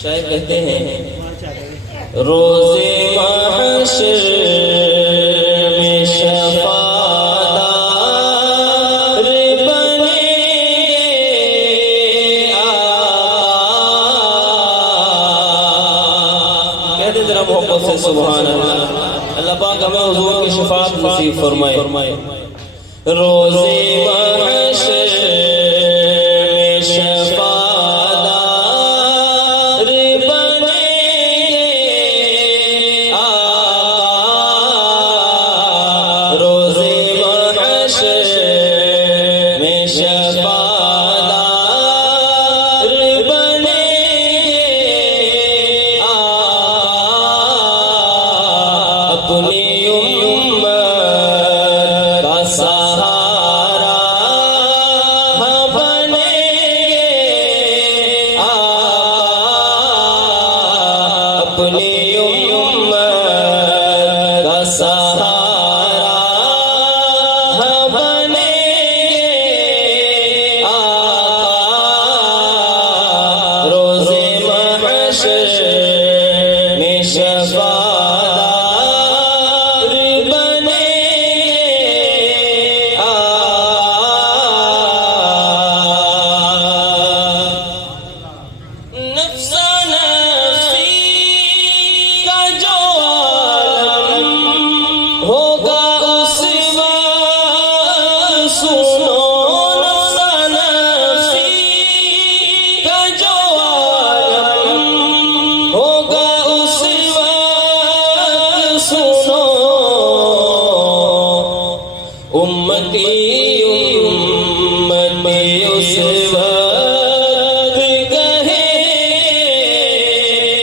شاعر کہتے ہیں روز محشر میں شفاعت بنے کہہ دے ذرا محبت سے سبحان اللہ. اللہ پاک ہمیں حضور کی شفاعت نصیب فرمائے. روز محشر میں شفاعت بنے آقا. روز محشر میں شفاعت بنے آقا. اپنی امت کا سہارا بنے آقا. اپنی امت کا سہارا بنے آقا. روز محشر میں شفاعت بنے نفسا نفسی کا جو عالم ہوگا اس وقت سنو. نفسا نفسی کا جو عالم ہوگا اس وقت سنو. امتی امتی اس وقت کہے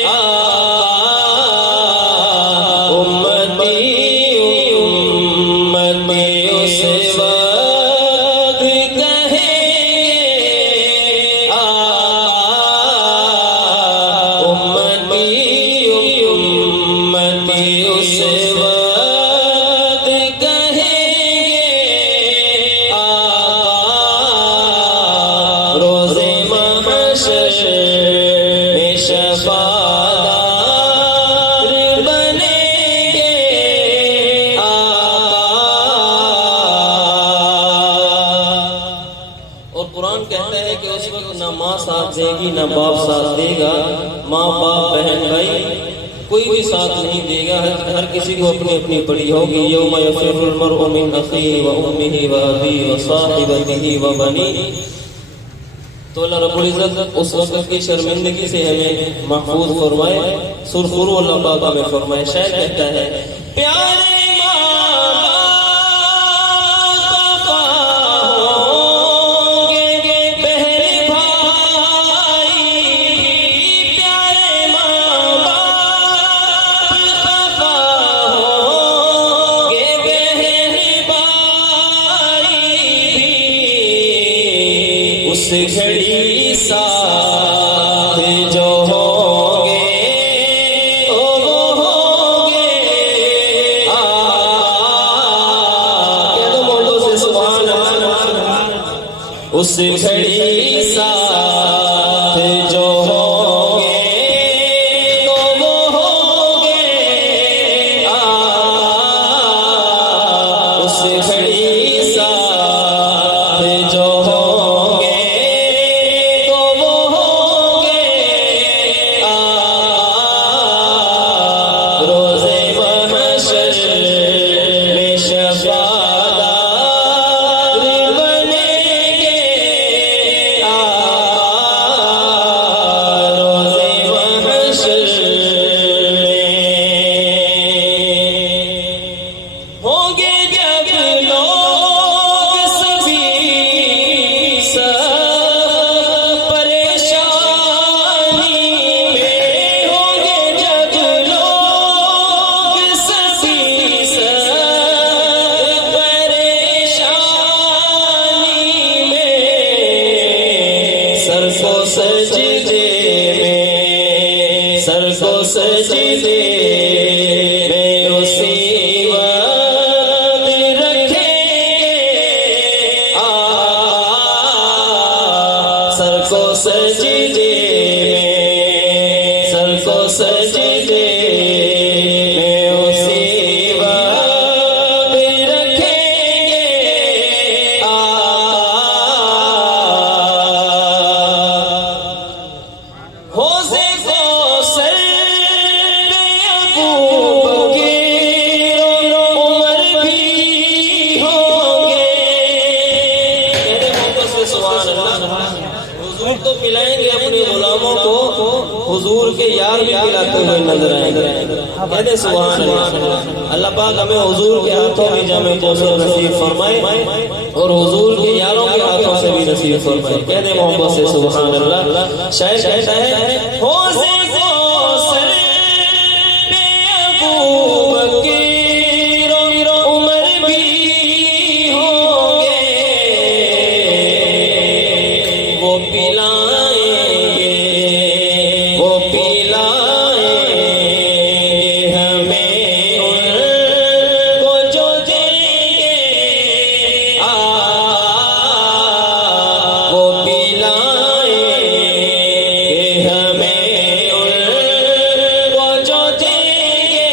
آقا. امتی امتی اس وقت کہے آقا. امتی امتی اس وقت کہے آقا. روز محشر میں شفاعت بنے آقا. اور قرآن کہتا ہے کہ اس وقت نہ ماں ساتھ دے گی نہ باپ ساتھ دے گا. ماں باپ بہن بھائی کوئی بھی ساتھ نہیں دے گا. ہر کسی کو اپنی اپنی پڑی ہوگی. یوم یفر المرء من اخیہ و امہ و ابیہ و صاحبتہ و بنیہ. تو اللہ رب العزت اس وقت کی شرمندگی سے ہمیں محفوظ فرمائے. سرخرو اللہ پاک ہمیں فرمائے. شاعر کہتا ہے پیارے ماں باپ خفا ہوں گے بہن بھائی. پیارے ماں باپ خفا ہوں گے بہن بھائی. اس گھڑی ساتھ جو ہوں گے وہ ہوں گے آقا. کہہ دو بولو سے سبحان اللہ. اس گھڑی ساتھ جو ہوں گے وہ ہوں گے آقا. اس گھڑی ساتھ جو ہوں گے وہ ہوں گے آقا. روز محشر میں شفاعت بنے آقا. روز محشر میں ہوں گے جب لوگ سبھی سب پریشانی میں. ہوں گے جب لوگ سبھی سب پریشانی میں. سر کو سجدے میں سر کو سجدے میں اسی وقت رکھیں آقا. سر کو سجدے میں سجدے میں اسی وقت رکھیں گے حوضِ کوثر میں ابو بکر عمر بھی ہوں گے. کہتے محبت سے سبحان اللہ. حضور تو پلائیں گے اپنے غلاموں کو، حضور کے یار بھی پلاتے ہوئے نظر آئیں گے. کہتے سبحان اللہ. اللہ پاک ہمیں حضور کے ہاتھوں بھی جامع کوثر نصیب فرمائے اور حضور کے یاروں کے ہاتھوں سے بھی نصیب فرمائے. کہتے محبت سے سبحان اللہ. شاعر کہتا ہے حوضِ کوثر میں ابو بکر عمر بھی ہوں گے. وہ پلائیں گے ہمیں ان کو جو دیں گے. وہ پلائیں گے ہمیں ان کو جو دیں گے.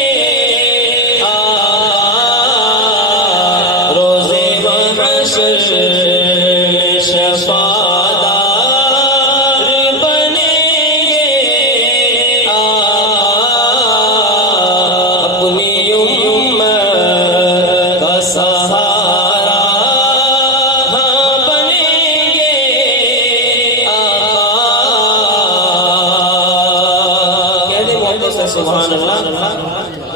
روزِ محشر میں شفاعت بنیں گے. اپنی امت کا سایہ